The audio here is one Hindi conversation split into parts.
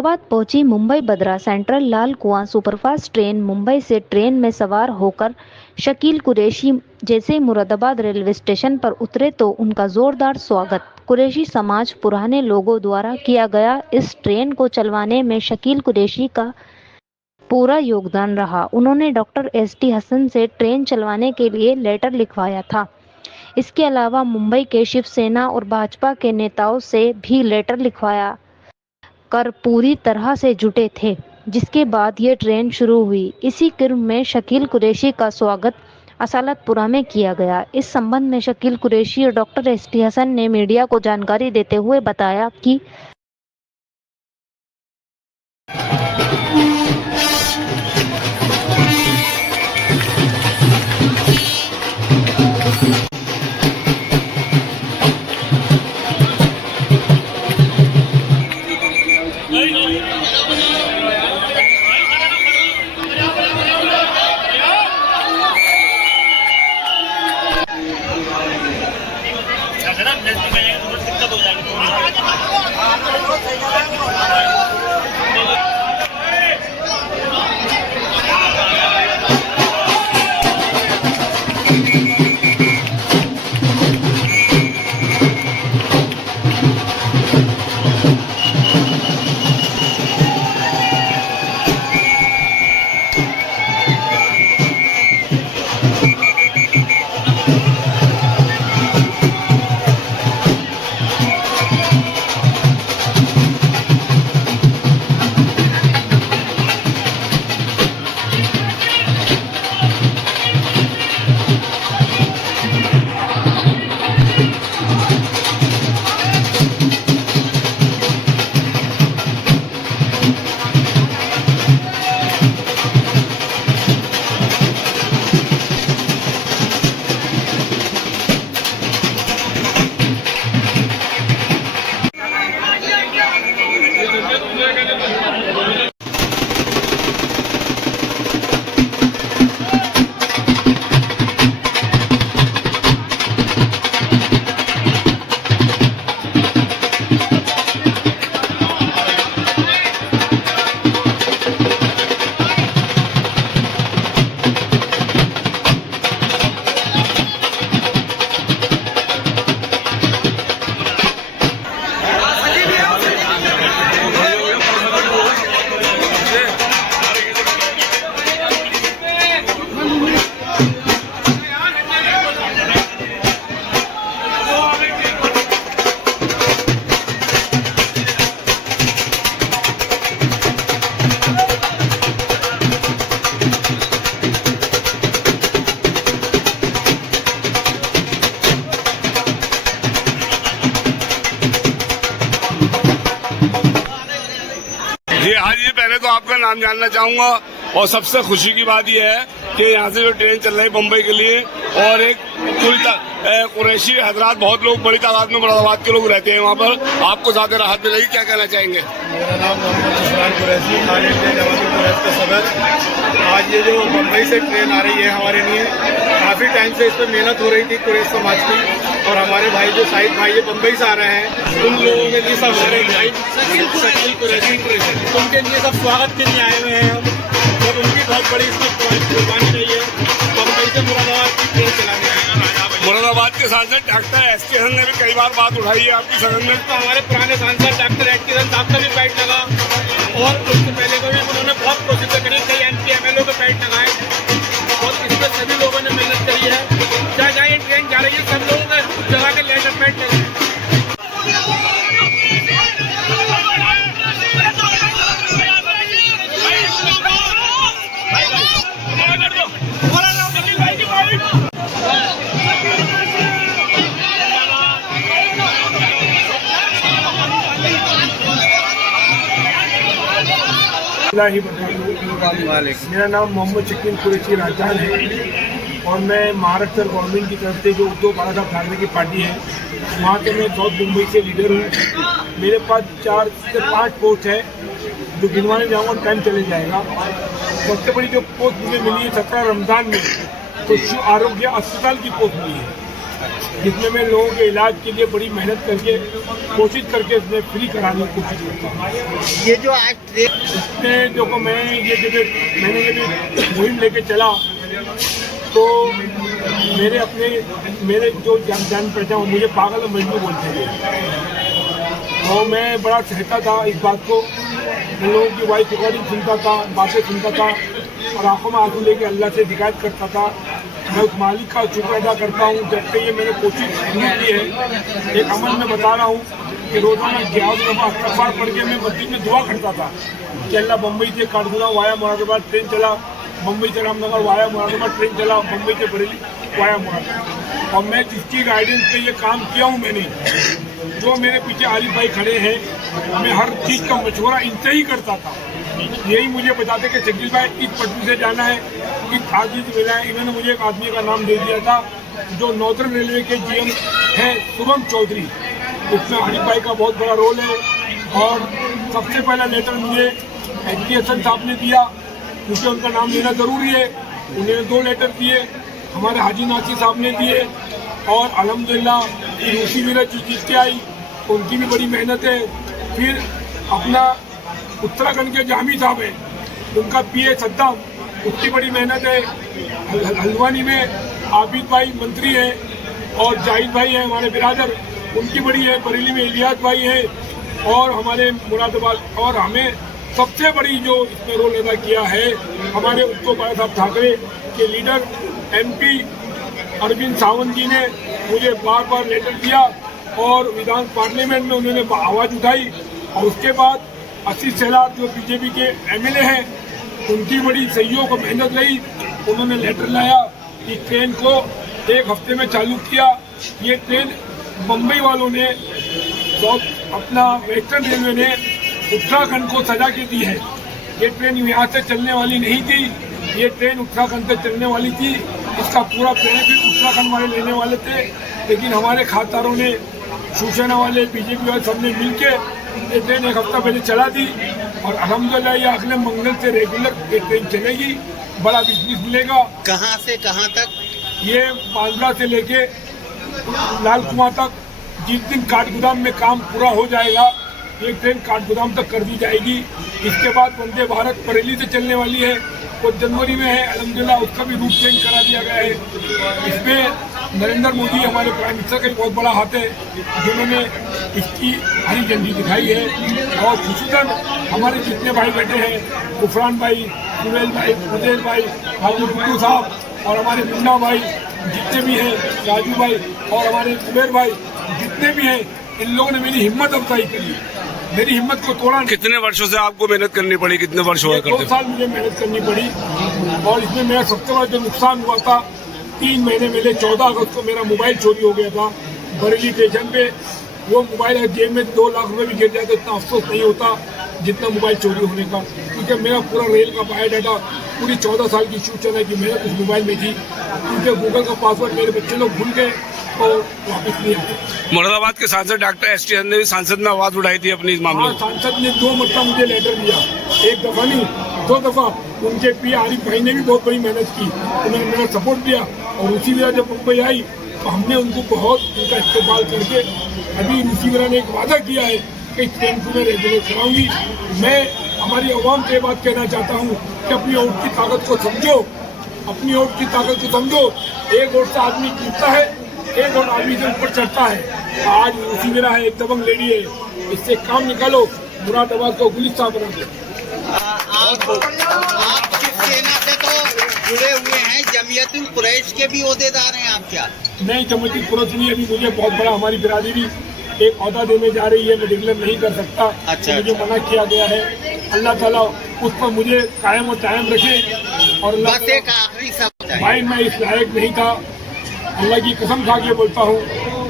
मुरादाबाद पहुंची मुंबई बदरा सेंट्रल लाल कुआं सुपरफास्ट ट्रेन। मुंबई से ट्रेन में सवार होकर शकील कुरैशी जैसे मुरादाबाद रेलवे स्टेशन पर उतरे तो उनका जोरदार स्वागत कुरैशी समाज पुराने लोगों द्वारा किया गया। इस ट्रेन को चलवाने में शकील कुरैशी का पूरा योगदान रहा। उन्होंने डॉक्टर एसटी हसन से ट्रेन चलवाने के लिए लेटर लिखवाया था। इसके अलावा मुंबई के शिवसेना और भाजपा के नेताओं से भी लेटर लिखवाया कर पूरी तरह से जुटे थे, जिसके बाद ये ट्रेन शुरू हुई। इसी क्रम में शकील कुरैशी का स्वागत असालतपुरा में किया गया। इस संबंध में शकील कुरैशी और डॉक्टर एसटी हसन ने मीडिया को जानकारी देते हुए बताया कि जी हाँ जी, पहले तो आपका नाम जानना चाहूंगा और सबसे खुशी की बात यह है कि यहाँ से जो ट्रेन चल रही है मुंबई के लिए और एक कुरैशी हजरात बहुत लोग बड़ी तादाद में मुरादाबाद के लोग रहते हैं वहाँ पर, आपको ज्यादा राहत मिलेगी, क्या कहना चाहेंगे? मेरा नाम मोहम्मद कुरैशी का सदर। आज ये जो मुंबई से ट्रेन आ रही है हमारे लिए, काफी टाइम से इस पर मेहनत हो रही थी कुरैश समाज की, और हमारे भाई जो शाहिद भाई ये मुंबई से आ रहे हैं, उन लोगों के लिए सब हमारे भाई शकील कुरैशी उनके लिए सब स्वागत के लिए आए हुए हैं हम, और उनकी बहुत बड़ी इसमें कुर्बानी रही है मुंबई से मुरादाबाद की ट्रेन चलाने। मुरादाबाद के सांसद डॉक्टर एसटी हसन ने भी कई बार बात उठाई है आपकी सदन में, तो हमारे पुराने सांसद डॉक्टर एसटी हसन साहब का भी पैड लगा, और उससे पहले को भी उन्होंने बहुत कोशिश करी, कई एमपी एमएलए को पैड लगाए, और इसमें सभी लोगों ने मेहनत करी है। जहाँ जहाँ ये ट्रेन जा रही है सब लोगों ने उस जगह के लेटर पैड लगे। मेरा नाम मोहम्मद शकील कुरैशी राजदान है और मैं महाराष्ट्र गवर्नमेंट की तरफ से जो उद्धव बाला ठाकरे की पार्टी है वहाँ से मैं साउथ मुंबई से लीडर हूँ। मेरे पास 4 से 5 पोस्ट है जो गिनवाने जाऊँगा टाइम चले जाएगा। सबसे बड़ी जो पोस्ट मुझे मिली है 17 रमज़ान में तो आरोग्य अस्पताल की पोस्ट मिली है। जिसमें मैं लोगों के इलाज के लिए बड़ी मेहनत करके कोशिश करके इसमें फ्री कराने की कोशिश करता हूँ। ये जो आज ट्रेन इसमें जो मैंने जब मुहिम लेके चला तो मेरे जो जान पहचान मुझे पागल और मजनू बोलते थे और मैं बड़ा सहता था इस बात को। मैं लोगों की वॉइस रिकॉर्डिंग सुनता था, बातें सुनता था और आंखों में आंसू लेके अल्लाह से शिकायत करता था। मैं उस मालिक का शुक्र अदा करता हूँ जब से ये मैंने कोशिश शुरू की है। एक अमल में बता रहा हूँ कि रोज़ाना 11 दफ़ा इस्तग़फ़ार पढ़ के मैं मस्जिद में दुआ करता था कि अल्लाह बम्बई से काठगोदाम वाया मुरादाबाद ट्रेन चला, बम्बई से रामनगर वाया मुरादाबाद ट्रेन चला, बम्बई से बरेली वाया मुरादाबाद। और मैं जिसकी गाइडेंस पे ये काम किया हूँ मैंने, जो मेरे पीछे आरिफ भाई खड़े हैं, मैं हर चीज़ का मशवरा इनसे ही करता था। यही मुझे बताते कि शकील भाई इस पटरी से जाना है, इस आदमी से मिला है। इन्होंने मुझे एक आदमी का नाम दे दिया था जो नॉर्दर्न रेलवे के जीएम हैं, शुभम चौधरी। उसमें आरिफ भाई का बहुत बड़ा रोल है। और सबसे पहला लेटर मुझे एचडी हसन साहब ने दिया, क्योंकि उनका नाम लेना ज़रूरी है। उन्होंने 2 लेटर दिए, हमारे हाजी नासिर साहब ने दिए और अल्हम्दुलिल्लाह रूसी मेरा जीत के आई, उनकी भी बड़ी मेहनत है। फिर अपना उत्तराखंड के जामी साहब हैं, उनका पीए सद्दाम, उसकी बड़ी मेहनत है। हल्द्वानी में आबिद भाई मंत्री हैं और जाहिद भाई हैं हमारे बिरादर, उनकी बड़ी है। बरेली में इलियास भाई हैं और हमारे मुरादाबाद। और हमें सबसे बड़ी जो इसमें रोल अदा किया है हमारे उद्धव साहब ठाकरे के लीडर MP अरविंद सावंत जी ने मुझे बार बार लेटर दिया और विधान पार्लियामेंट में उन्होंने आवाज़ उठाई। और उसके बाद आशीष शेलार जो बीजेपी के MLA हैं, उनकी बड़ी सहयोग और मेहनत रही। उन्होंने लेटर लाया कि ट्रेन को 1 हफ्ते में चालू किया। ये ट्रेन मुंबई वालों ने अपना वेस्टर्न रेलवे ने उत्तराखंड को सजा के दी है। ये ट्रेन यहाँ से चलने वाली नहीं थी, ये ट्रेन उत्तराखंड से चलने वाली थी। इसका पूरा बेनिफिट उत्तराखंड वाले लेने वाले थे, लेकिन हमारे खासदारों ने, शिवसेना वाले, बीजेपी वाले सबने मिलके ये ट्रेन 1 हफ्ता पहले चला दी। और अल्हम्दुलिल्लाह ये अगले मंगल से रेगुलर ये ट्रेन चलेगी, बड़ा बिजनेस मिलेगा। कहाँ से कहाँ तक? ये बांद्रा से लेके लाल कुआं तक, जिस दिन काठगोदाम में काम पूरा हो जाएगा ये ट्रेन काठगोदाम तक कर दी जाएगी। इसके बाद वंदे भारत बरेली से चलने वाली है, वो जनवरी में है। अल्हम्दुलिल्लाह उसका भी रूट चेंज करा दिया गया है। इसमें नरेंद्र मोदी हमारे प्राइम मिनिस्टर का बहुत बड़ा हाथ है, जिन्होंने इसकी हरी झंडी दिखाई है। और खुसूसन हमारे जितने भाई बैठे हैं, गुफरान भाई, सुहेल भाई, फुदेल भाई, हाजी गुड्डू साहब और हमारे मुन्ना भाई जितने भी हैं, राजू भाई और हमारे कुबेर भाई जितने भी हैं, इन लोगों ने मेरी हिम्मत अफजाई करी, मेरी हिम्मत को तोड़ा। कितने वर्षों से आपको मेहनत करनी पड़ी? कितने वर्ष हुआ करते? 2 साल मुझे मेहनत करनी पड़ी। और इसमें मेरा सबसे बड़ा जो नुकसान हुआ था, 3 महीने पहले 14 अगस्त को मेरा मोबाइल चोरी हो गया था बरेली स्टेशन पे। वो मोबाइल जेब में 2 लाख रुपए भी गिर जाए तो इतना अफसोस नहीं होता जितना मोबाइल चोरी होने का, क्योंकि मेरा पूरा रेल का बायोडाटा, पूरी 14 साल की सूचना की मेहनत उस मोबाइल में थी। क्योंकि गूगल का पासवर्ड मेरे बच्चे लोग भूल गए और वापस नहीं आए। मुरादाबाद के सांसद डॉक्टर ST हसन ने भी संसद में आवाज उठाई थी अपनी इस मामले में। सांसद ने 2 मरतबा मुझे लेटर दिया, 1 दफा नहीं 2 दफा। उनके पी आरिफ भाई ने भी बहुत बड़ी मेहनत की, उन्होंने मेरा सपोर्ट दिया। और उसी वजह जब मुंबई आई तो हमने उनको बहुत उनका इस्तेमाल करके अभी उसी वजह ने एक वादा किया है कि इस ट्रेन को मैं रेगुलर कराऊंगी। मैं हमारी आवाम से बात कहना चाहता हूँ कि अपनी वोट की ताकत को समझो, अपनी वोट की ताकत को समझो। 1 वोट से आदमी जीतता है, 1 वोट आदमी से ऊपर चढ़ता है। आज उसी मेरा है, एक दबंग लेडी है, इससे काम निकालो, मुरादाबाद को गुलिस्तान बना दो। आप शिवसेना से तो जुड़े हुए हैं, जमीयतुल कुरैश के भी ओहदेदार हैं आप क्या? नहीं, जमीयतुल कुरैश नहीं। अभी मुझे बहुत बड़ा हमारी बिरादरी एक ओहदा देने जा रही है, मैं डिक्लेयर नहीं कर सकता। अच्छा, मुझे मना किया गया है। अल्लाह ताला उस पर मुझे कायम और कायम रखे। और बस एक आखिरी सवाल है। भाई, मैं इस लायक नहीं था, अल्लाह की कसम खा के बोलता हूँ,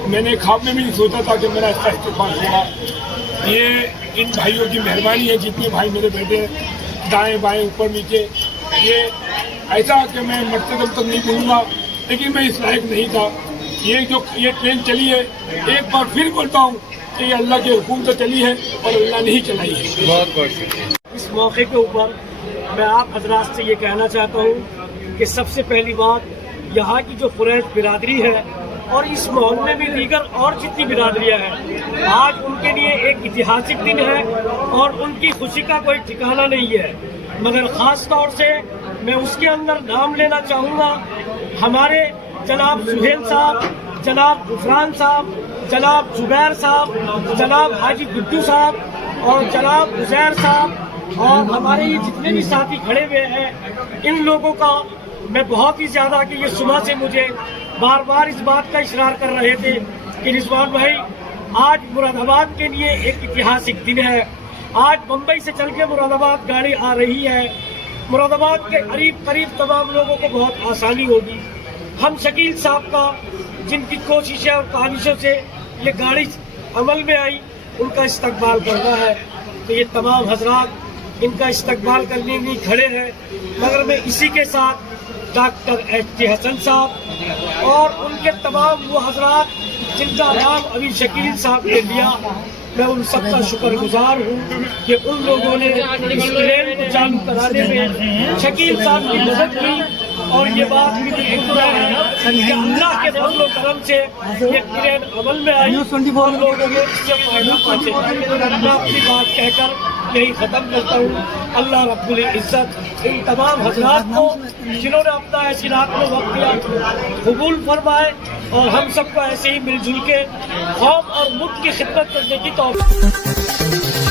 मैंने ख्वाब में भी नहीं सोचा था कि मेरा इसका इस्तीफा होगा। ये इन भाइयों की मेहरबानी है, जितने भाई मेरे बैठे हैं दाएं बाएं ऊपर नीचे। ये ऐसा कि मैं मरते दम तक नहीं बोलूँगा, लेकिन मैं इस लायक नहीं था। ये ट्रेन चली है, एक बार फिर बोलता हूँ कि ये अल्लाह के हुक्म से चली है और अल्लाह ने ही चलाई है। बहुत बहुत शुक्रिया। इस मौके के ऊपर मैं आप हजरात से ये कहना चाहता हूँ कि सबसे पहली बात, यहाँ की जो कुरैश बिरादरी है और इस मोहल्ले में दीगर और जितनी बिरादरियां हैं, आज उनके लिए एक ऐतिहासिक दिन है और उनकी खुशी का कोई ठिकाना नहीं है। मगर ख़ास तौर से मैं उसके अंदर नाम लेना चाहूँगा हमारे जनाब सुहेल साहब, जनाब गुफरान साहब, जनाब जुबैर साहब, जनाब हाजी गुड्डू साहब और जनाब उजैर साहब और हमारे ये जितने भी साथी खड़े हुए हैं, इन लोगों का मैं बहुत ही ज़्यादा कि ये सुबह से मुझे बार बार इस बात का इशरार कर रहे थे कि रिजवान भाई आज मुरादाबाद के लिए एक ऐतिहासिक दिन है। आज मुंबई से चल के मुरादाबाद गाड़ी आ रही है। मुरादाबाद के करीब करीब तमाम लोगों को बहुत आसानी होगी। हम शकील साहब का जिनकी कोशिशें और काविशों से ये गाड़ी अमल में आई, उनका इस्तकबाल करना है। तो ये तमाम हजरात इनका इस्तकबाल करने में खड़े हैं। मगर मैं इसी के साथ डॉक्टर एच हसन साहब और उनके तमाम वो हजरात जिनका नाम अभी शकील साहब ने लिया, मैं उन सबका शुक्रगुजार हूँ कि उन लोगों ने इस ट्रेन को चालू कराने में शकील साहब की मदद की। और ये बात भी है कि अल्लाह के फजल करम से ये ट्रेन अमल में आई, हम लोगों को इससे फायदा पहुँचे। मैं अपनी बात कहकर यही ख़त्म करता हूँ। अल्लाह रब्बुल इज़्ज़त इन तमाम हजरात को जिन्होंने अपना ऐसी रात में वक्त दिया कबूल फरमाए और हम सबको ऐसे ही मिलजुल के कौम और मुल्क की खिदमत करने की तौफीक